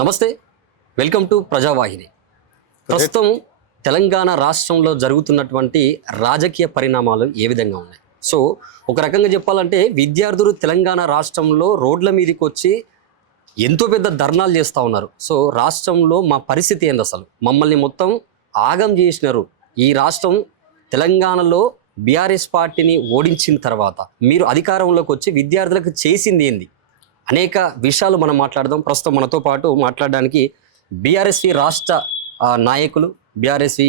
నమస్తే, welcome to ప్రజావాహిని. ప్రస్తుతం తెలంగాణ రాష్ట్రంలో జరుగుతున్నటువంటి రాజకీయ పరిణామాలు ఏ విధంగా ఉన్నాయి? సో ఒక రకంగా చెప్పాలంటే విద్యార్థులు తెలంగాణ రాష్ట్రంలో రోడ్ల మీదకి వచ్చి ఎంతో పెద్ద ధర్నాలు చేస్తూ ఉన్నారు. సో రాష్ట్రంలో మా పరిస్థితి ఏంది, అసలు మమ్మల్ని మొత్తం ఆగం చేసినారు. ఈ రాష్ట్రం తెలంగాణలో బీఆర్ఎస్ పార్టీని ఓడించిన తర్వాత మీరు అధికారంలోకి వచ్చి విద్యార్థులకు చేసింది ఏంది? అనేక విషయాలు మనం మాట్లాడదాం. ప్రస్తుతం మనతో పాటు మాట్లాడడానికి బీఆర్ఎస్వి రాష్ట్ర నాయకులు, BRSV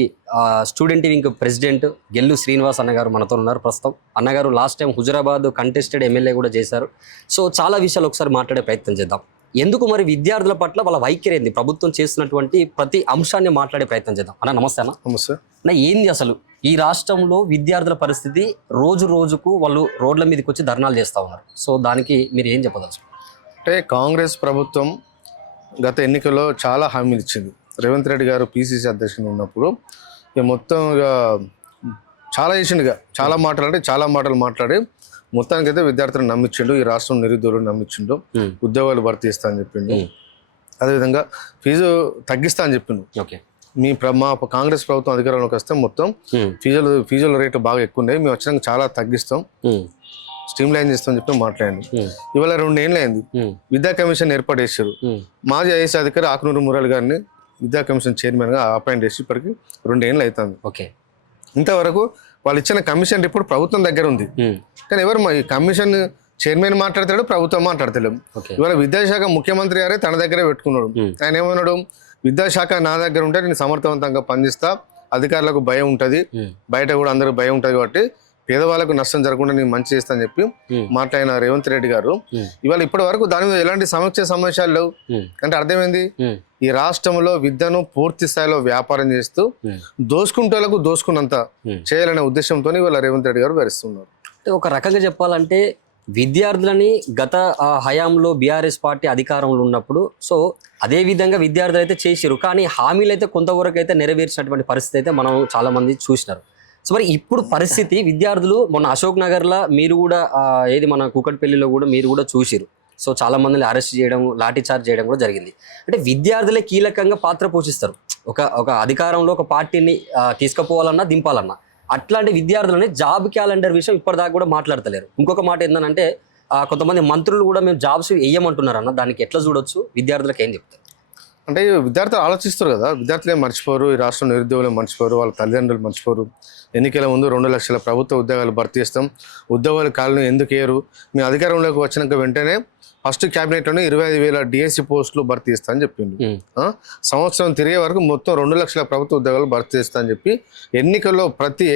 student wing president Gellu Srinivas అన్నగారు మనతో ఉన్నారు. ప్రస్తుతం అన్నగారు last time Huzurabad contested MLA కూడా చేశారు. సో చాలా విషయాలు ఒకసారి మాట్లాడే ప్రయత్నం చేద్దాం. ఎందుకు మరి విద్యార్థుల పట్ల వాళ్ళ వైఖరి ఏంది, ప్రభుత్వం చేస్తున్నటువంటి ప్రతి అంశాన్ని మాట్లాడే ప్రయత్నం చేద్దాం. అన్న నమస్తే. అన్న నమస్తే. అన్న ఏంది అసలు ఈ రాష్ట్రంలో విద్యార్థుల పరిస్థితి? రోజు రోజుకు వాళ్ళు రోడ్ల మీదకి వచ్చి ధర్నాలు చేస్తూ ఉన్నారు. సో దానికి మీరు ఏం చెప్పదలుచు? అంటే కాంగ్రెస్ ప్రభుత్వం గత ఎన్నికల్లో చాలా హామీలు ఇచ్చింది. రేవంత్ రెడ్డి గారు పిసిసి అధ్యక్షుడు ఉన్నప్పుడు ఇక మొత్తం చాలా చేసిండుగా, చాలా మాటలు మాట్లాడి మొత్తానికైతే విద్యార్థులను నమ్మించిండు. ఈ రాష్ట్రం నిరుద్యోగులను నమ్మించిండు. ఉద్యోగాలు భర్తీ ఇస్తా అని చెప్పిండు. అదేవిధంగా ఫీజు తగ్గిస్తా అని చెప్పిండు. మా కాంగ్రెస్ ప్రభుత్వం అధికారంలోకి వస్తే మొత్తం ఫీజుల రేటు బాగా ఎక్కువ ఉన్నాయి, మేము వచ్చినాక చాలా తగ్గిస్తాం, స్ట్రీమ్ లైన్ చేస్తామని చెప్పి మాట్లాడండి. ఇవాళ 2 ఏళ్ళు అయింది. విద్యా కమిషన్ ఏర్పాటు చేశారు. మాజీ ఐఏఎస్ అధికారి ఆకునూరు మురళి గారిని విద్యా కమిషన్ చైర్మన్ గా అపాయింట్ చేసి ఇప్పటికి 2 ఏళ్ళు అవుతుంది. ఇంతవరకు వాళ్ళు ఇచ్చిన కమిషన్ రిపోర్ట్ ప్రభుత్వం దగ్గర ఉంది, కానీ ఎవరు ఈ కమిషన్ చైర్మన్ మాట్లాడతాడు, ప్రభుత్వం మాట్లాడతలేము. ఇవాళ విద్యాశాఖ ముఖ్యమంత్రి గారే తన దగ్గరే పెట్టుకున్నాడు. ఆయన ఏమన్నాడు, విద్యాశాఖ నా దగ్గర ఉంటే నేను సమర్థవంతంగా పనిచేస్తా, అధికారులకు భయం ఉంటుంది, బయట కూడా అందరూ భయం ఉంటుంది, కాబట్టి పేదవాళ్ళకు నష్టం జరగకుండా నేను మంచి చేస్తా అని చెప్పి మాట్లాడిన రేవంత్ రెడ్డి గారు ఇవాళ ఇప్పటి వరకు దాని మీద ఎలాంటి సమావేశాలు లేవు. అంటే అర్థమైంది, ఈ రాష్ట్రంలో విద్యను పూర్తి స్థాయిలో వ్యాపారం చేస్తూ దోసుకుంటోళ్లకు దోసుకున్నంత చేయాలనే ఉద్దేశంతో ఇవాళ రేవంత్ రెడ్డి గారు వివరిస్తున్నారు. ఒక రకంగా చెప్పాలంటే విద్యార్థులని గత హయాంలో బీఆర్ఎస్ పార్టీ అధికారంలో ఉన్నప్పుడు సో అదే విధంగా విద్యార్థులు అయితే చేసిరు, కానీ హామీలు అయితే కొంతవరకు అయితే నెరవేర్చినటువంటి పరిస్థితి అయితే మనం చాలా మంది చూసినారు. సో మరి ఇప్పుడు పరిస్థితి విద్యార్థులు మొన్న అశోక్ నగర్లో మీరు కూడా ఏది మన కూకట్పల్లిలో కూడా మీరు కూడా చూసిరు. సో చాలా మందిని అరెస్ట్ చేయడం, లాఠీ చార్జ్ చేయడం కూడా జరిగింది. అంటే విద్యార్థులే కీలకంగా పాత్ర పోషిస్తారు ఒక అధికారంలో ఒక పార్టీని తీసుకుపోవాలన్నా దింపాలన్నా. అట్లాంటి విద్యార్థులని జాబ్ క్యాలెండర్ విషయం ఇప్పటిదాకా కూడా మాట్లాడతలేరు. ఇంకొక మాట ఏంటంటే కొంతమంది మంత్రులు కూడా మేము జాబ్స్ వేయమంటున్నారు అన్న, దానికి ఎట్లా చూడొచ్చు? విద్యార్థులకు ఏం చెప్తారు? అంటే విద్యార్థులు ఆలోచిస్తారు కదా, విద్యార్థులే మర్చిపోరు, ఈ రాష్ట్రం నిరుద్యోగులే మర్చిపోరు, వాళ్ళ తల్లిదండ్రులు మర్చిపోరు. ఎన్నికల ముందు 2 లక్షల ప్రభుత్వ ఉద్యోగాలు భర్తీ చేస్తాం, ఉద్యోగాలు కాలను ఎందుకు వేయరు, మేము అధికారంలోకి వచ్చినాక వెంటనే ఫస్ట్ క్యాబినెట్లోనే 25,000 డిఎస్సి పోస్టులు భర్తీ చేస్తా అని చెప్పింది. సంవత్సరం తిరిగే వరకు మొత్తం 2 లక్షల ప్రభుత్వ ఉద్యోగాలు భర్తీ చేస్తా అని చెప్పి ఎన్నికల్లో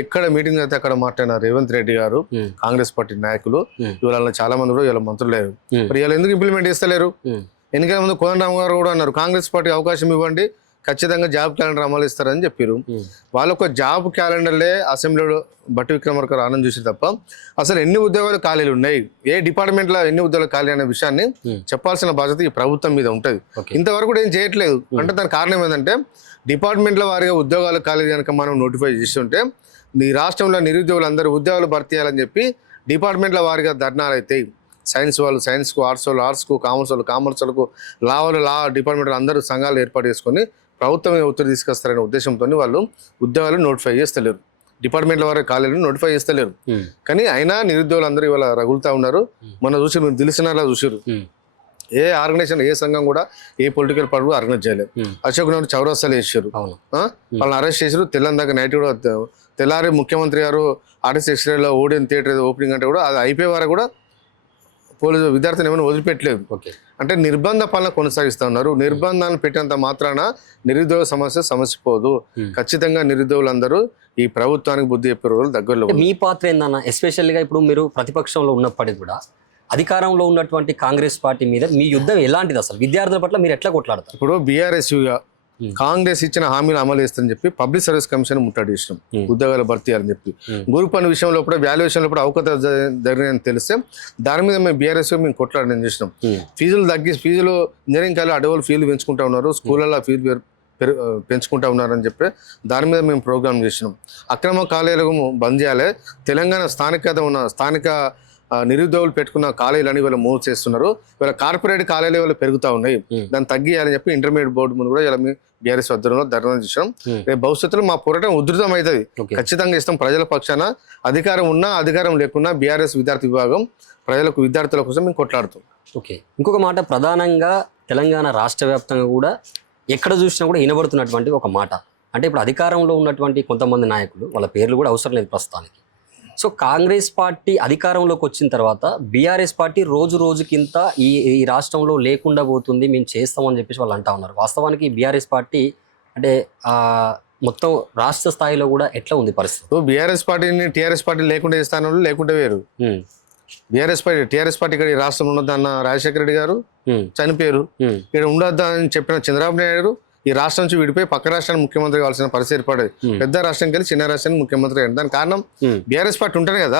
ఎక్కడ మీటింగ్ అయితే అక్కడ మాట్లాడిన రేవంత్ రెడ్డి గారు, కాంగ్రెస్ పార్టీ నాయకులు, ఇవాళ చాలా మంది కూడా ఇవాళ మంత్రులు లేరు. మరి ఇవాళ ఎందుకు ఇంప్లిమెంట్ చేస్తలేరు? ఎన్నికల ముందు కోదండరామ్ గారు కూడా అన్నారు, కాంగ్రెస్ పార్టీ అవకాశం ఇవ్వండి, ఖచ్చితంగా జాబ్ క్యాలెండర్ అమలు ఇస్తారని చెప్పారు. వాళ్ళు ఒక జాబ్ క్యాలెండర్లే అసెంబ్లీలో బట్టి విక్రమార్క ఆనంద్ చూసి తప్ప అసలు ఎన్ని ఉద్యోగాలు ఖాళీలు ఉన్నాయి, ఏ డిపార్ట్మెంట్లో ఎన్ని ఉద్యోగాలు ఖాళీ అనే విషయాన్ని చెప్పాల్సిన బాధ్యత ఈ ప్రభుత్వం మీద ఉంటుంది. ఇంతవరకు కూడా ఏం చేయట్లేదు. అంటే దాని కారణం ఏంటంటే డిపార్ట్మెంట్ల వారిగా ఉద్యోగాలు ఖాళీ కనుక మనం నోటిఫై చేస్తుంటే ఈ రాష్ట్రంలో నిరుద్యోగులు అందరూ ఉద్యోగాలు భర్తీ చేయాలని చెప్పి డిపార్ట్మెంట్ల వారిగా ధర్నాలు అవుతాయి. సైన్స్ వాళ్ళు సైన్స్కు, ఆర్ట్స్ వాళ్ళు ఆర్ట్స్కు, కామర్స్ వాళ్ళు కామర్స్ వాళ్ళకు, లా వాళ్ళు లా డిపార్ట్మెంట్ అందరూ సంఘాలు ఏర్పాటు చేసుకొని ప్రభుత్వం ఒత్తిడి తీసుకొస్తారనే ఉద్దేశంతో వాళ్ళు ఉద్యోగాలు నోటిఫై చేస్తలేరు, డిపార్ట్మెంట్ల వారి ఖాళీలను నోటిఫై చేస్తలేరు. కానీ అయినా నిరుద్యోగులు అందరూ ఇవాళ రగులుతూ ఉన్నారు. మనం చూసి మీరు తెలిసినలా చూసారు, ఏ ఆర్గనైజేషన్ ఏ సంఘం కూడా ఏ పొలిటికల్ పార్టీ ఆర్గనైజ్ చేయలేదు. అశోక్ నగర్ చౌరస్తాలు వేసారు, వాళ్ళని అరెస్ట్ చేసారు. తెల్లందాక నైట్ కూడా తెల్లారి ముఖ్యమంత్రి గారు ఆర్ఎస్ ఎక్స్రేలో ఓడియన్ థియేటర్ ఓపెనింగ్ అంటే కూడా అది అయిపోయే వారు కూడా పోలీసు విద్యార్థిని ఏమైనా వదిలిపెట్టలేదు. అంటే నిర్బంధ పాలన కొనసాగిస్తూ ఉన్నారు. నిర్బంధాన్ని పెట్టేంత మాత్రాన నిరుద్యోగ సమస్య పోదు. ఖచ్చితంగా నిరుద్యోగులందరూ ఈ ప్రభుత్వానికి బుద్ధి చెప్పే రోజులు దగ్గరలో. మీ పాత్ర ఏందన్న? ఎస్పెషల్గా ఇప్పుడు మీరు ప్రతిపక్షంలో ఉన్నప్పటికీ కూడా అధికారంలో ఉన్నటువంటి కాంగ్రెస్ పార్టీ మీద మీ యుద్ధం ఎలాంటిది? అసలు విద్యార్థుల పట్ల మీరు ఎట్లా కొట్లాడతారు? ఇప్పుడు బీఆర్ఎస్గా కాంగ్రెస్ ఇచ్చిన హామీలు అమలు చేస్తుందని చెప్పి పబ్లిక్ సర్వీస్ కమిషన్ ముట్టడి చేసినాం, ఉద్యోగాలు భర్తీ చేయాలని చెప్పి. గ్రూప్ 1 విషయంలో కూడా వాల్యుయేషన్లో కూడా అవకత జరిగినని తెలిస్తే దాని మీద మేము బీఆర్ఎస్ మేము కొట్లాడని చేసినాం. ఫీజులు ఇంజనీరింగ్ కాలేజ్ అడవులు ఫీజులు పెంచుకుంటా ఉన్నారు, స్కూళ్ళలో ఫీజు పెంచుకుంటా ఉన్నారని చెప్పి దాని మీద మేము ప్రోగ్రామ్ చేసినాం. అక్రమ కాలేజీలకు బంద్ చేయాలి, తెలంగాణ స్థానిక నిరుద్యోగులు పెట్టుకున్న కాలేజీలని ఇవాళ మూవ్ చేస్తున్నారు. ఇవాళ కార్పొరేట్ కాలేజీలు ఇవాళ పెరుగుతూ ఉన్నాయి. దాన్ని తగ్గియాలని చెప్పి ఇంటర్మీడియట్ బోర్డు ముందు కూడా ఇలా బీఆర్ఎస్ ఆధ్వర్యంలో ధర్నా చేసాం. రేపు భవిష్యత్తులో మా పోరాటం ఉధృతం అవుతుంది. ఖచ్చితంగా ఇస్తాం. ప్రజల పక్షాన అధికారం ఉన్నా అధికారం లేకున్నా బీఆర్ఎస్ విద్యార్థి విభాగం విద్యార్థుల కోసం మేము కొట్లాడుతాం. ఓకే, ఇంకొక మాట, ప్రధానంగా తెలంగాణ రాష్ట్ర వ్యాప్తంగా కూడా ఎక్కడ చూసినా కూడా వినబడుతున్నటువంటి ఒక మాట అంటే ఇప్పుడు అధికారంలో ఉన్నటువంటి కొంతమంది నాయకులు, వాళ్ళ పేర్లు కూడా అవసరం లేదు ప్రస్తుతానికి. సో కాంగ్రెస్ పార్టీ అధికారంలోకి వచ్చిన తర్వాత బీఆర్ఎస్ పార్టీ రోజు రోజుకింత ఈ రాష్ట్రంలో లేకుండా పోతుంది, మేము చేస్తామని చెప్పేసి వాళ్ళు అంటా ఉన్నారు. వాస్తవానికి బీఆర్ఎస్ పార్టీ అంటే మొత్తం రాష్ట్ర స్థాయిలో కూడా ఎట్లా ఉంది పరిస్థితి? బీఆర్ఎస్ పార్టీని టీఆర్ఎస్ పార్టీ లేకుండా చేస్తాను, లేకుంటే వేరు. టీఆర్ఎస్ పార్టీ ఇక్కడ ఈ రాష్ట్రంలో ఉన్నదన్న రాజశేఖర రెడ్డి గారు చనిపోయారు. ఇక్కడ ఉండొద్దని చెప్పిన చంద్రబాబు నాయుడు ఈ రాష్ట్రం నుంచి విడిపోయి పక్క రాష్ట్రానికి ముఖ్యమంత్రి కావాల్సిన పరిస్థితి ఏర్పడేది. పెద్ద రాష్ట్రానికి వెళ్ళి చిన్న రాష్ట్రానికి ముఖ్యమంత్రి అయ్యారు. దానికి కారణం బీఆర్ఎస్ పార్టీ ఉంటేనే కదా.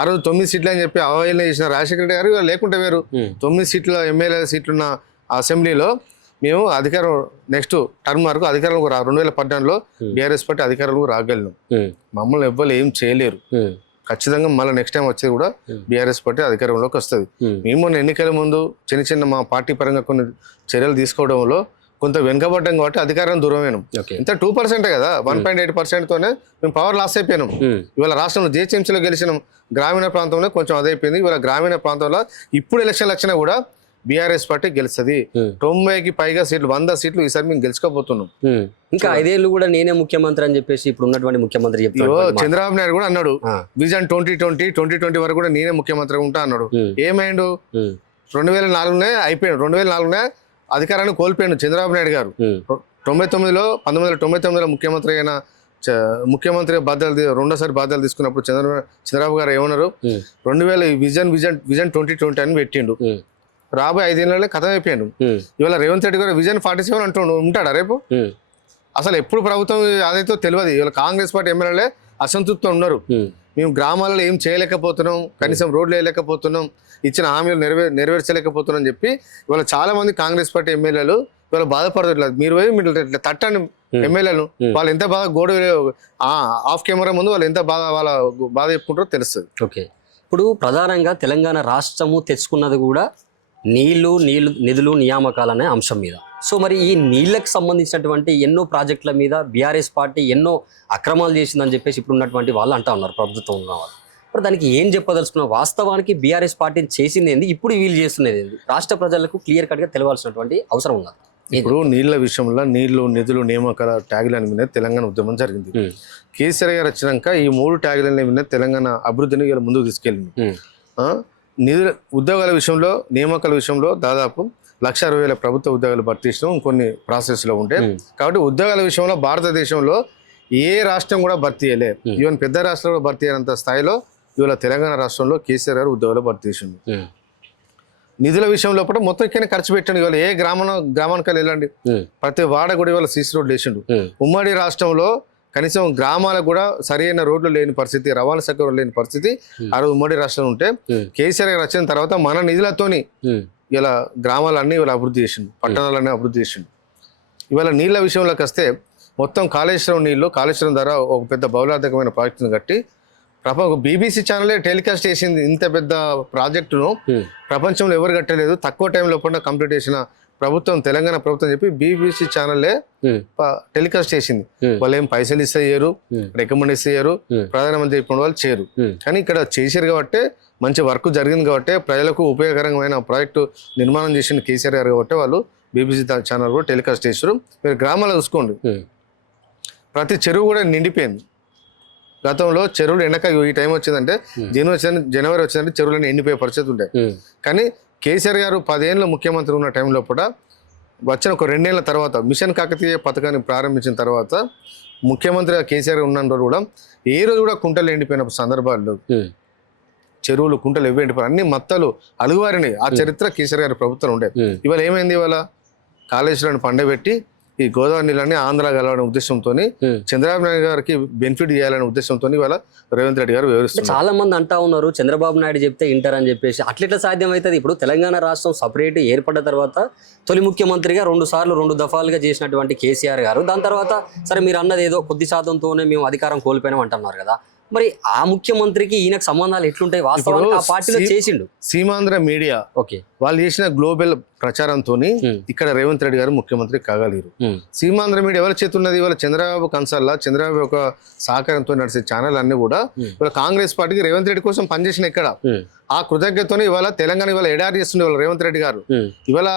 ఆ రోజు 9 సీట్లు అని చెప్పి అవహేళన చేసిన రాజశేఖర రెడ్డి గారు లేకుంటే వేరు. 9 సీట్ల ఎమ్మెల్యే సీట్లున్న అసెంబ్లీలో మేము అధికారం నెక్స్ట్ టర్మ్ వరకు అధికారంలో 2014లో బీఆర్ఎస్ పార్టీ అధికారంలో రాగలిగినాం. మమ్మల్ని ఎవ్వరు ఏం చేయలేరు. ఖచ్చితంగా మళ్ళీ నెక్స్ట్ టైం వచ్చేది కూడా బీఆర్ఎస్ పార్టీ అధికారంలోకి వస్తుంది. మేము ఎన్నికల ముందు చిన్న మా పార్టీ పరంగా కొన్ని చర్యలు తీసుకోవడంలో కొంత వెనుకబడ్డం కాబట్టి అధికారం దూరమైనాం. ఇంత 2% కదా, 1.8%తోనే మేము పవర్ లాస్ అయిపోయినాం. ఇవాళ రాష్ట్రంలో జిహెచ్ఎంసీలో గెలిచినాం. గ్రామీణ ప్రాంతంలో కొంచెం అదైపోయింది. ఇవాళ గ్రామీణ ప్రాంతంలో ఇప్పుడు ఎలక్షన్లు వచ్చినా కూడా బీఆర్ఎస్ పార్టీ గెలుస్తుంది. 90కి పైగా సీట్లు, 100 సీట్లు ఈసారి మేము గెలుచుకోబోతున్నాం. ఇంకా 5 ఏళ్ళు కూడా నేనే ముఖ్యమంత్రి అని చెప్పేసి ఇప్పుడు ఉన్నటువంటి ముఖ్యమంత్రి చెప్తారు. చంద్రబాబు నాయుడు కూడా అన్నాడు విజన్ 2020 వరకు కూడా నేనే ముఖ్యమంత్రి ఉంటా అన్నాడు. ఏమైండు? 2004 అయిపోయాడు. 2004 అధికారాన్ని కోల్పోయాడు చంద్రబాబు నాయుడు గారు. 1999లో ముఖ్యమంత్రి అయిన ముఖ్యమంత్రి బాధ్యతలు రెండోసారి బాధ్యతలు తీసుకున్నప్పుడు చంద్రబాబు గారు ఏమన్నారు, 2000 విజన్ 2020 అని పెట్టిండు. రాబోయే 5 ఏళ్ళలో కథం అయిపోయాడు. ఇవాళ రేవంత్ రెడ్డి గారు విజన్ 47 అంటుండు. ఉంటాడా రేపు? అసలు ఎప్పుడు ప్రభుత్వం అదైతే తెలియదు. ఇవాళ కాంగ్రెస్ పార్టీ ఎమ్మెల్యేలే అసంతృప్తితో ఉన్నారు. మేము గ్రామాలలో ఏం చేయలేకపోతున్నాం, కనీసం రోడ్లు వేయలేకపోతున్నాం, ఇచ్చిన హామీలు నెరవేర్చలేకపోతున్నాం చెప్పి ఇవాళ చాలా మంది కాంగ్రెస్ పార్టీ ఎమ్మెల్యేలు ఇవాళ బాధపడట్లేదు. మీరు మీరు తట్టండి ఎమ్మెల్యేలు, వాళ్ళు ఎంత బాగా గోడ ఆఫ్ కెమెరా ముందు వాళ్ళు ఎంత వాళ్ళ బాధ చెప్పుకుంటారో తెలుస్తుంది. ఓకే, ఇప్పుడు ప్రధానంగా తెలంగాణ రాష్ట్రము తెచ్చుకున్నది కూడా నిధులు నియామకాలు అనే అంశం మీద. సో మరి ఈ నీళ్ళకి సంబంధించినటువంటి ఎన్నో ప్రాజెక్టుల మీద బీఆర్ఎస్ పార్టీ ఎన్నో అక్రమాలు చేసిందని చెప్పేసి ఇప్పుడు ఉన్నటువంటి వాళ్ళు అంటా ఉన్నారు, ప్రభుత్వం ఉన్న వాళ్ళు. మరి దానికి ఏం చెప్పదలుచుకున్నారు? వాస్తవానికి బీఆర్ఎస్ పార్టీ చేసింది ఏంది, ఇప్పుడు వీళ్ళు చేస్తున్నది ఏంది, రాష్ట్ర ప్రజలకు క్లియర్ కట్గా తెలియాల్సినటువంటి అవసరం ఉన్నది. ఇప్పుడు నీళ్ల విషయంలో నిధులు నియామకాల ట్యాగ్లైన్ మీద తెలంగాణ ఉద్యమం జరిగింది. కేసీఆర్ గారు వచ్చినాక ఈ 3 ట్యాగ్లైన్ల మీద తెలంగాణ అభివృద్ధిని ముందుకు తీసుకెళ్ళింది. ఉద్యోగాల విషయంలో, నియామకాల విషయంలో దాదాపు 1,60,000 ప్రభుత్వ ఉద్యోగాలు భర్తీ చేసినాం. కొన్ని ప్రాసెస్లో ఉంటే కాబట్టి ఉద్యోగాల విషయంలో భారతదేశంలో ఏ రాష్ట్రం కూడా భర్తీ చేయలే. ఈవెన్ పెద్ద రాష్ట్రంలో భర్తీ అయినంత స్థాయిలో ఇవాళ తెలంగాణ రాష్ట్రంలో కేసీఆర్ గారు ఉద్యోగాలు భర్తీ చేసింది. నిధుల విషయంలో కూడా మొత్తం ఇక్కడ ఖర్చు పెట్టండి. ఇవాళ ఏ గ్రామానికి వెళ్ళండి, ప్రతి వాడ కూడా ఇవాళ సీసీ రోడ్లు వేసిండు. ఉమ్మడి రాష్ట్రంలో కనీసం గ్రామాలకు కూడా సరైన రోడ్లు లేని పరిస్థితి, రవాణా సౌకర్యం లేని పరిస్థితి ఆ రోజు ఉమ్మడి రాష్ట్రం ఉంటే కేసీఆర్ గారు వచ్చిన తర్వాత మన నిధులతోని ఇలా గ్రామాలన్నీ ఇవాళ అభివృద్ధి చేసిండు, పట్టణాలన్నీ అభివృద్ధి చేసిండు. ఇవాళ నీళ్ళ విషయంలోకి వస్తే మొత్తం కాళేశ్వరం కాళేశ్వరం ద్వారా ఒక పెద్ద బహుళార్థకమైన ప్రాజెక్టును కట్టి బీబీసీ ఛానలే టెలికాస్ట్ చేసింది. ఇంత పెద్ద ప్రాజెక్టును ప్రపంచంలో ఎవరు కట్టలేదు, తక్కువ టైంలో కంప్లీట్ చేసిన ప్రభుత్వం తెలంగాణ ప్రభుత్వం చెప్పి బీబీసీ ఛానల్లే టెలికాస్ట్ చేసింది. వాళ్ళు ఏం పైసలు ఇస్తారు, రికమెండ్ ఇస్తారు, ప్రధానమంత్రి చెప్పిన వాళ్ళు చేయరు. కానీ ఇక్కడ చేశారు కాబట్టి, మంచి వర్క్ జరిగింది కాబట్టి, ప్రజలకు ఉపయోగకరమైన ప్రాజెక్టు నిర్మాణం చేసిన కేసీఆర్ గారు కాబట్టి వాళ్ళు బీబీసీ ఛానల్ కూడా టెలికాస్ట్ చేశారు. మీరు గ్రామాల్లో చూసుకోండి, ప్రతి చెరువు కూడా నిండిపోయింది. గతంలో చెరువులు ఎండక ఈ టైం వచ్చిందంటే జనవరి వచ్చిందంటే చెరువులను ఎండిపోయే పరిస్థితి ఉంటాయి. కానీ కేసీఆర్ గారు 10 ఏళ్ళు ముఖ్యమంత్రి ఉన్న టైంలో కూడా వచ్చిన ఒక 2 ఏళ్ల తర్వాత మిషన్ కాకతీయ పథకాన్ని ప్రారంభించిన తర్వాత ముఖ్యమంత్రిగా కేసీఆర్ ఉన్న రోజు కూడా ఏ రోజు కూడా కుంటలు ఎండిపోయిన సందర్భాల్లో చెరువులు కుంటలు ఎవ్వి ఎండిపోయి అన్ని మత్తలు అలుగువారిని ఆ చరిత్ర కేసీఆర్ గారి ప్రభుత్వం ఉండే. ఇవాళ ఏమైంది, ఇవాళ కాళేశ్వరాన్ని పండబెట్టి ఈ గోదావరి నీళ్ళని ఆంధ్ర కలవడం ఉద్దేశంతో చంద్రబాబు నాయుడు గారికి బెనిఫిట్ చేయాలనే ఉద్దేశంతో ఇవాళ రేవంత్ రెడ్డి గారు వివరిస్తున్నారు. చాలా మంది అంటా ఉన్నారు చంద్రబాబు నాయుడు చెప్తే ఇంటర్ అని చెప్పేసి. అట్లెట్లా సాధ్యం అవుతుంది? ఇప్పుడు తెలంగాణ రాష్ట్రం సపరేట్ ఏర్పడ్డ తర్వాత తొలి ముఖ్యమంత్రిగా 2 దఫాలుగా చేసినటువంటి కేసీఆర్ గారు, దాని తర్వాత సరే మీరు అన్నది ఏదో కొద్ది శాతంతోనే మేము అధికారం కోల్పోయినాం అంటున్నారు కదా. మరి ఆ ముఖ్యమంత్రికి ఈయనకు సంబంధాలు ఎట్లుంటాయి? వాస్తవానికి ఆ పార్టీలో చేసిండు. Seemandhra media okay. వాళ్ళు చేసిన గ్లోబల్ ప్రచారంతో ఇక్కడ రేవంత్ రెడ్డి గారు ముఖ్యమంత్రి కాగలేరు. సీమాంధ్ర మీడియా ఎవరి చేతున్నది? ఇవాళ చంద్రబాబు కన్సల్లా చంద్రబాబు యొక్క సహకారంతో నడిచే ఛానల్ అన్ని కూడా ఇవాళ కాంగ్రెస్ పార్టీకి రేవంత్ రెడ్డి కోసం పనిచేసిన ఇక్కడ ఆ కృతజ్ఞతతో ఇవాళ తెలంగాణ ఇవాళ ఎడారి చేస్తుండే ఇవాళ రేవంత్ రెడ్డి గారు. ఇవాళ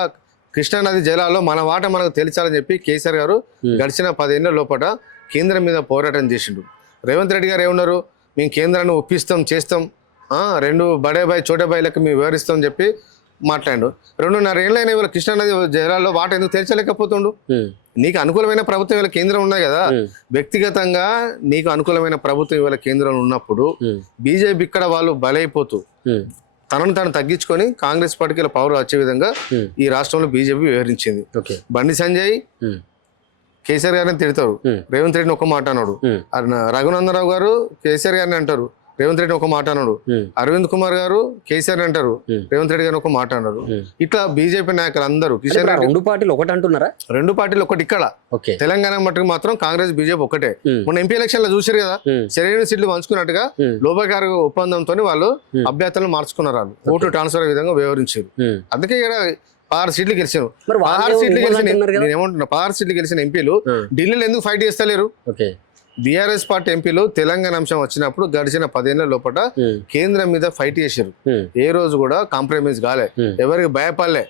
కృష్ణానది జలాల్లో మన వాట మనకు తెలిసాలని చెప్పి కేసీఆర్ గారు గడిచిన 10 ఏళ్ల లోపల కేంద్రం మీద పోరాటం చేసిండు. రేవంత్ రెడ్డి గారు ఏమన్నారు? మేము కేంద్రాన్ని ఒప్పిస్తాం, చేస్తాం, 2 బడే బాయ్ చోటే బాయ్ లెక్క మేము వివరిస్తాం అని చెప్పి మాట్లాడు. 2.5 ఏళ్ళైనా ఇవాళ కృష్ణానది జలాల్లో వాట ఎందుకు తెల్చలేకపోతుండు? నీకు అనుకూలమైన ప్రభుత్వం ఇవాళ కేంద్రం ఉన్నాయి కదా. వ్యక్తిగతంగా నీకు అనుకూలమైన ప్రభుత్వం ఇవాళ కేంద్రంలో ఉన్నప్పుడు బీజేపీ ఇక్కడ వాళ్ళు బలైపోతూ తనను తాను తగ్గించుకొని కాంగ్రెస్ పార్టీకి పవర్ వచ్చే విధంగా ఈ రాష్ట్రంలో బీజేపీ వ్యవహరించింది. బండి సంజయ్ కేసీఆర్ గారిని తిడతారు, రేవంత్ రెడ్డిని ఒక మాట అన్నాడు. రఘునందన్ రావు గారు కేసీఆర్ గారిని అంటారు, రేవంత్ రెడ్డిని ఒక మాట అన్నాడు. అరవింద్ కుమార్ గారు కేసీఆర్ అంటారు, రేవంత్ రెడ్డి గారిని ఒక మాట అన్నారు. ఇట్లా బీజేపీ నాయకులు అందరూ కిషన్ రెడ్డి 2 పార్టీలు ఒకటి అంటున్నారా? 2 పార్టీలు ఒకటి. ఇక్కడ తెలంగాణ మట్టుకు మాత్రం కాంగ్రెస్ బీజేపీ ఒకటే. మొన్న ఎంపీ ఎలక్షన్ లో చూసారు కదా, సరైన సీట్లు పంచుకున్నట్టుగా లోపకార ఒప్పందంతో వాళ్ళు అభ్యర్థులను మార్చుకున్నారు. వాళ్ళు ఓటు ట్రాన్స్ఫర్ విధంగా వ్యవహరించారు. అందుకే ఇక్కడ 16 సీట్లు గెలిచారు. 16 సీట్లు గెలిచిన నేను ఏమంటున్నా, 16 సీట్లు గెలిచిన ఎంపీలు ఢిల్లీలో ఎందుకు ఫైట్ చేస్తలేరు? బీఆర్ఎస్ పార్టీ ఎంపీలు తెలంగాణ అంశం వచ్చినప్పుడు గడిచిన 10 ఏళ్ల లోపల కేంద్రం మీద ఫైట్ చేశారు. ఏ రోజు కూడా కాంప్రమైజ్ కాలే, ఎవరికి భయపడలే.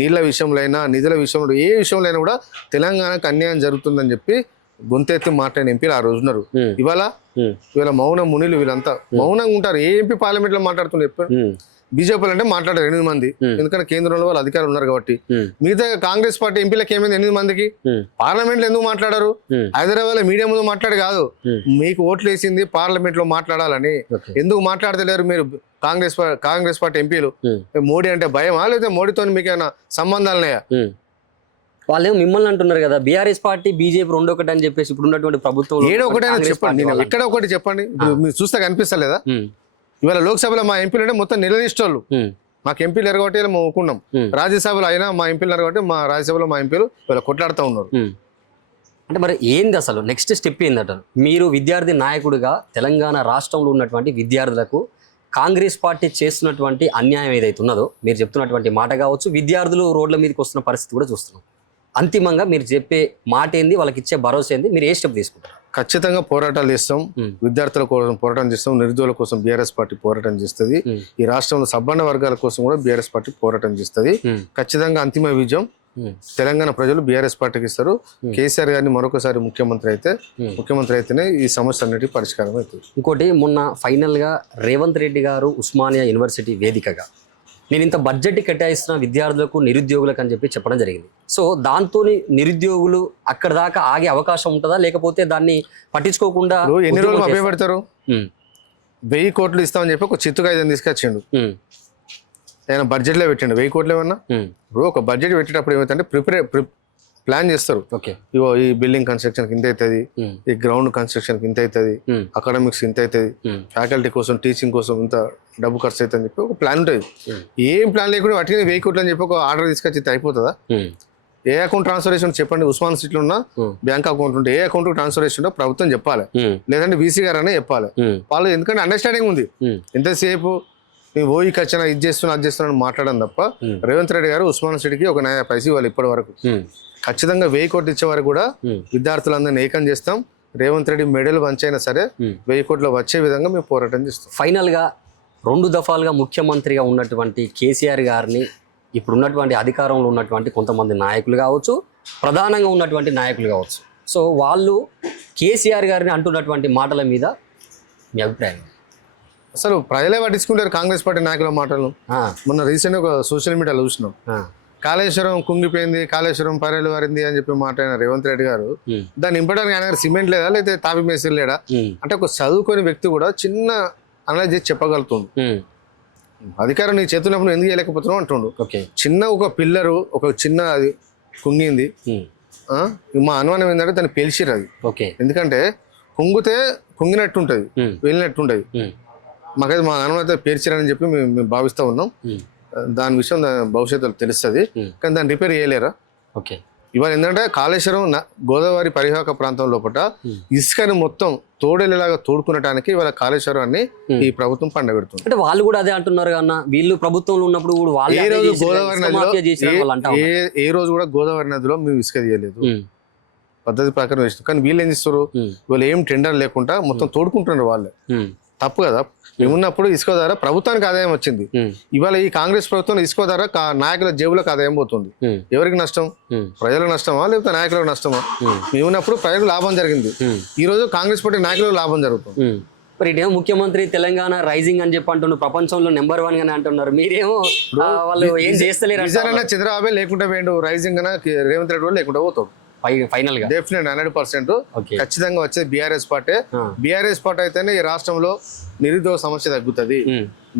నీళ్ల విషయంలో అయినా, నిధుల విషయంలో, ఏ విషయంలో అయినా కూడా తెలంగాణకు అన్యాయం జరుగుతుందని చెప్పి గొంతెత్తి మాట్లాడిన ఎంపీలు ఆ రోజు ఉన్నారు. ఇవాళ మౌన మునిలు వీళ్ళంతా మౌనంగా ఉంటారు. ఏ ఎంపీ పార్లమెంట్ లో మాట్లాడుతున్నారు చెప్పారు? బీజేపీలు అంటే మాట్లాడారు 8 మంది, ఎందుకంటే కేంద్రంలో వాళ్ళు అధికారులు ఉన్నారు కాబట్టి. మిగతా కాంగ్రెస్ పార్టీ ఎంపీలకు ఏమైంది 8 మందికి? పార్లమెంట్ లో ఎందుకు మాట్లాడారు? హైదరాబాద్ లో మీడియా ముందు మాట్లాడి కాదు, మీకు ఓట్లు వేసింది పార్లమెంట్ లో మాట్లాడాలని. ఎందుకు మాట్లాడతలేరు మీరు కాంగ్రెస్ పార్టీ ఎంపీలు? మోడీ అంటే భయమా, లేదా మోడీతో మీకు ఏమైనా సంబంధాలున్నాయా? వాళ్ళేమో మిమ్మల్ని అంటున్నారు కదా, బీఆర్ఎస్ పార్టీ బీజేపీ 2 ఒకటి అని చెప్పేసి ఇప్పుడు ఉన్నటువంటి ప్రభుత్వం. ఏదో ఒకటైనా చెప్పండి, ఎక్కడ ఒకటి చెప్పండి. మీరు చూస్తే కనిపిస్తలేదా? ఇవాళ లోక్సభలో మా ఎంపీలు అంటే మొత్తం నిలదీష్టోళ్ళు. మాకు ఎంపీలు ఎరగొట్టి మేము ఊకున్నాం. రాజ్యసభలో అయినా మా ఎంపీలు ఎరగొట్టి మా రాజ్యసభలో మా ఎంపీలు ఇలా కొట్లాడుతూ ఉన్నారు. అంటే మరి ఏంది అసలు నెక్స్ట్ స్టెప్ ఏందట? మీరు విద్యార్థి నాయకుడిగా తెలంగాణ రాష్ట్రంలో ఉన్నటువంటి విద్యార్థులకు కాంగ్రెస్ పార్టీ చేస్తున్నటువంటి అన్యాయం ఏదైతే ఉన్నదో, మీరు చెప్తున్నటువంటి మాట కావచ్చు, విద్యార్థులు రోడ్ల మీదకి వస్తున్న పరిస్థితి కూడా చూస్తున్నాం. అంతిమంగా మీరు చెప్పే మాట ఏంది, వాళ్ళకి ఇచ్చే భరోసా ఏంది, మీరు ఏ స్టెప్ తీసుకుంటారు? ఖచ్చితంగా పోరాటాలు చేస్తాం. విద్యార్థుల కోసం పోరాటం చేస్తాం, నిరుద్యోగుల కోసం బీఆర్ఎస్ పార్టీ పోరాటం చేస్తుంది. ఈ రాష్ట్రంలో సబ్బండ వర్గాల కోసం కూడా బీఆర్ఎస్ పార్టీ పోరాటం చేస్తుంది. ఖచ్చితంగా అంతిమ విజయం తెలంగాణ ప్రజలు బీఆర్ఎస్ పార్టీకి ఇస్తారు. కేసీఆర్ గారిని మరొకసారి ముఖ్యమంత్రి అయితేనే ఈ సమస్య అన్నిటికీ పరిష్కారం అవుతుంది. ఇంకోటి, మొన్న ఫైనల్ గా రేవంత్ రెడ్డి గారు ఉస్మానియా యూనివర్సిటీ వేదికగా నేను ఇంత బడ్జెట్ కేటాయిస్తున్న విద్యార్థులకు, నిరుద్యోగులకు అని చెప్పి చెప్పడం జరిగింది. సో దాంతో నిరుద్యోగులు అక్కడ దాకా ఆగే అవకాశం ఉంటుందా, లేకపోతే దాన్ని పట్టించుకోకుండా ఎన్ని రోజులు అభ్యపెడతారు? 1000 కోట్లు ఇస్తామని చెప్పి ఒక చిత్తు కాగితం తీసుకొచ్చిండు. ఆయన బడ్జెట్లో పెట్టిండు 1000 కోట్లు ఏమన్నా. ఇప్పుడు ఒక బడ్జెట్ పెట్టేటప్పుడు ఏమైతే ప్లాన్ చేస్తారు. ఇగో ఈ బిల్డింగ్ కన్స్ట్రక్షన్ ఇంత అవుతుంది, ఈ గ్రౌండ్ కన్స్ట్రక్షన్ ఇంత అవుతుంది, అకాడమిక్స్ ఇంత అవుతుంది, ఫ్యాకల్టీ కోసం టీచింగ్ కోసం ఇంత డబ్బు ఖర్చు అవుతుంది అని చెప్పి ఒక ప్లాన్ ఉంటుంది. ఏం ప్లాన్ లేకుండా వాటికి 1000 కోట్లు అని చెప్పి ఒక ఆర్డర్ తీసుకొచ్చి అయిపోతుందా? ఏ అకౌంట్ ట్రాన్స్ఫర్ చేసి చెప్పండి. ఉస్మాన్ సిటీలో ఉన్న బ్యాంక్ అకౌంట్ ఉంటే ఏ అకౌంట్ ట్రాన్స్ఫర్ చేసిండో ప్రభుత్వం చెప్పాలి, లేదంటే వీసీ గారు అనే చెప్పాలి. వాళ్ళు ఎందుకంటే అండర్స్టాండింగ్ ఉంది. ఎంతసేపు నేను ఓయి ఖర్చు ఇది చేస్తున్నా అది చేస్తున్నా మాట్లాడడం తప్ప రేవంత్ రెడ్డి గారు ఉస్మాన్ సిటీకి ఒక 9 పైసలు ఇవ్వాలి ఇప్పటి వరకు. ఖచ్చితంగా 1000 కోట్లు ఇచ్చే వరకు కూడా విద్యార్థులందరినీ ఏకం చేస్తాం. రేవంత్ రెడ్డి మెడల్ వంచైనా సరే 1000 కోట్లు వచ్చే విధంగా మేము పోరాటం చేస్తాం. ఫైనల్ గా 2 దఫాలుగా ముఖ్యమంత్రిగా ఉన్నటువంటి కేసీఆర్ గారిని ఇప్పుడున్నటువంటి అధికారంలో ఉన్నటువంటి కొంతమంది నాయకులు కావచ్చు, ప్రధానంగా ఉన్నటువంటి నాయకులు కావచ్చు, సో వాళ్ళు కేసీఆర్ గారిని అంటున్నటువంటి మాటల మీద మీ అభిప్రాయం? అసలు ప్రజలే పట్టించుకుంటారు కాంగ్రెస్ పార్టీ నాయకుల మాటలు. మొన్న రీసెంట్గా ఒక సోషల్ మీడియాలో చూసినాం, కాళేశ్వరం కుంగిపోయింది, కాళేశ్వరం పర్యలు వారింది అని చెప్పి మాట్లాడిన రేవంత్ రెడ్డి గారు దాన్ని నింపడానికి ఆయన సిమెంట్ లేదా, లేకపోతే తాపి మేస్త్రి లేడా అంటే ఒక చదువుకునే వ్యక్తి కూడా చిన్న అనలైజ్ చేసి చెప్పగలుగుతుంది. అధికారం నీ చేతున్నప్పుడు ఎందుకు చేయలేకపోతున్నావు అంటుండు. చిన్న ఒక పిల్లరు ఒక చిన్న అది కుంగింది, మా అనుమానం ఏంటంటే దాన్ని పేల్చిరు అది. ఎందుకంటే కుంగితే కుంగినట్టుంటది, వెళ్ళినట్టుంటది. మాకైతే మా అనుమానం అయితే పేర్చిరని చెప్పి మేము భావిస్తూ ఉన్నాం. దాని విషయం భవిష్యత్తులో తెలుస్తుంది, కానీ దాన్ని రిపేర్ చేయలేరా? ఇవాళ ఏంటంటే కాళేశ్వరం గోదావరి పరివాహక ప్రాంతం లోపల ఇసుకని మొత్తం తోడేలాగా తోడుకునడానికి ఇవాళ కాళేశ్వరాన్ని ఈ ప్రభుత్వం పండబెడుతుంది. అంటే వాళ్ళు కూడా అదే అంటున్నారు కన్నా, వీళ్ళు ప్రభుత్వంలో ఉన్నప్పుడు కూడా వాళ్ళే ఏ అదే రోజు చేసిర్రు, గోదావరి ఇసుక నదిలో మాఫియా చేసిర్రు వాళ్ళు అంటా ఉన్నారు. ఏ రోజు కూడా గోదావరి నదిలో మేము ఇసుక తీయలేదు, పద్ధతి ప్రకారం వేసినాం. కానీ వీళ్ళు ఏం చేస్తారు, వీళ్ళు ఏం టెండర్ లేకుండా మొత్తం తోడుకుంటున్నారు వాళ్ళే. తప్పు కదా. మేమున్నప్పుడు ఇసుక ద్వారా ప్రభుత్వానికి ఆదాయం వచ్చింది. ఇవాళ ఈ కాంగ్రెస్ ప్రభుత్వం ఇసుక ద్వారా నాయకుల జేబులకు ఆదాయం పోతుంది. ఎవరికి నష్టం? ప్రజలకు నష్టమా లేకపోతే నాయకులకు నష్టమా? మేమున్నప్పుడు ప్రజలకు లాభం జరిగింది. ఈ రోజు కాంగ్రెస్ పార్టీ నాయకులకు లాభం జరుగుతుంది. మరి ఇటేమో ముఖ్యమంత్రి తెలంగాణ రైజింగ్ అని చెప్పి అంటున్నారు, ప్రపంచంలో నెంబర్ 1 గానే అంటున్నారు. మీరేమో వాళ్ళు ఏం చేస్తలేరు. నిజంగా చంద్రబాబు లేకుండా వేయండు, రైజింగ్ రేవంత్ రెడ్డి కూడా లేకుండా పోతాడు. ఫైనల్ గా డెఫినెట్ 100% ఖచ్చితంగా వచ్చేది బీఆర్ఎస్ పార్టీ. బీఆర్ఎస్ పార్టీ అయితేనే ఈ రాష్ట్రంలో నిరుద్యోగ సమస్య తగ్గుతుంది,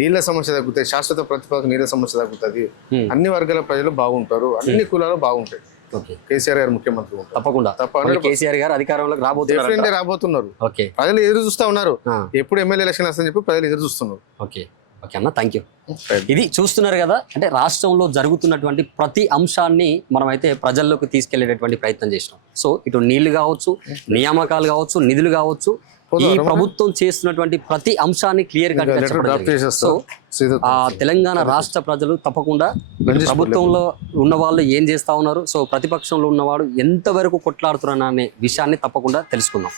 నీళ్ల సమస్య తగ్గుతాయి, శాశ్వత ప్రతిపాదక నీళ్ల సమస్య తగ్గుతుంది, అన్ని వర్గాల ప్రజలు బాగుంటారు, అన్ని కులాలు బాగుంటాయి. కేసీఆర్ గారు ముఖ్యమంత్రి ఉంటారు. తప్పకుండా కేసీఆర్ గారు అధికారంలోకి రాబోతున్నారు. ప్రజలు ఎదురు చూస్తా ఉన్నారు. ఎప్పుడు ఎమ్మెల్యే ఎలక్షన్ వస్తుందని చెప్పి ప్రజలు ఎదురు చూస్తున్నారు. ఓకే అన్న, థ్యాంక్ యూ. ఇది చూస్తున్నారు కదా, అంటే రాష్ట్రంలో జరుగుతున్నటువంటి ప్రతి అంశాన్ని మనమైతే ప్రజల్లోకి తీసుకెళ్లేటటువంటి ప్రయత్నం చేసినాం. సో ఇటు నీళ్లు కావచ్చు, నియామకాలు కావచ్చు, నిధులు కావచ్చు, ఈ ప్రభుత్వం చేస్తున్నటువంటి ప్రతి అంశాన్ని క్లియర్ గా. సో ఆ తెలంగాణ రాష్ట్ర ప్రజలు తప్పకుండా ప్రభుత్వంలో ఉన్న వాళ్ళు ఏం చేస్తా ఉన్నారు, సో ప్రతిపక్షంలో ఉన్నవాడు ఎంతవరకు కొట్లాడుతున్నారు అనే విషయాన్ని తప్పకుండా తెలుసుకుందాం.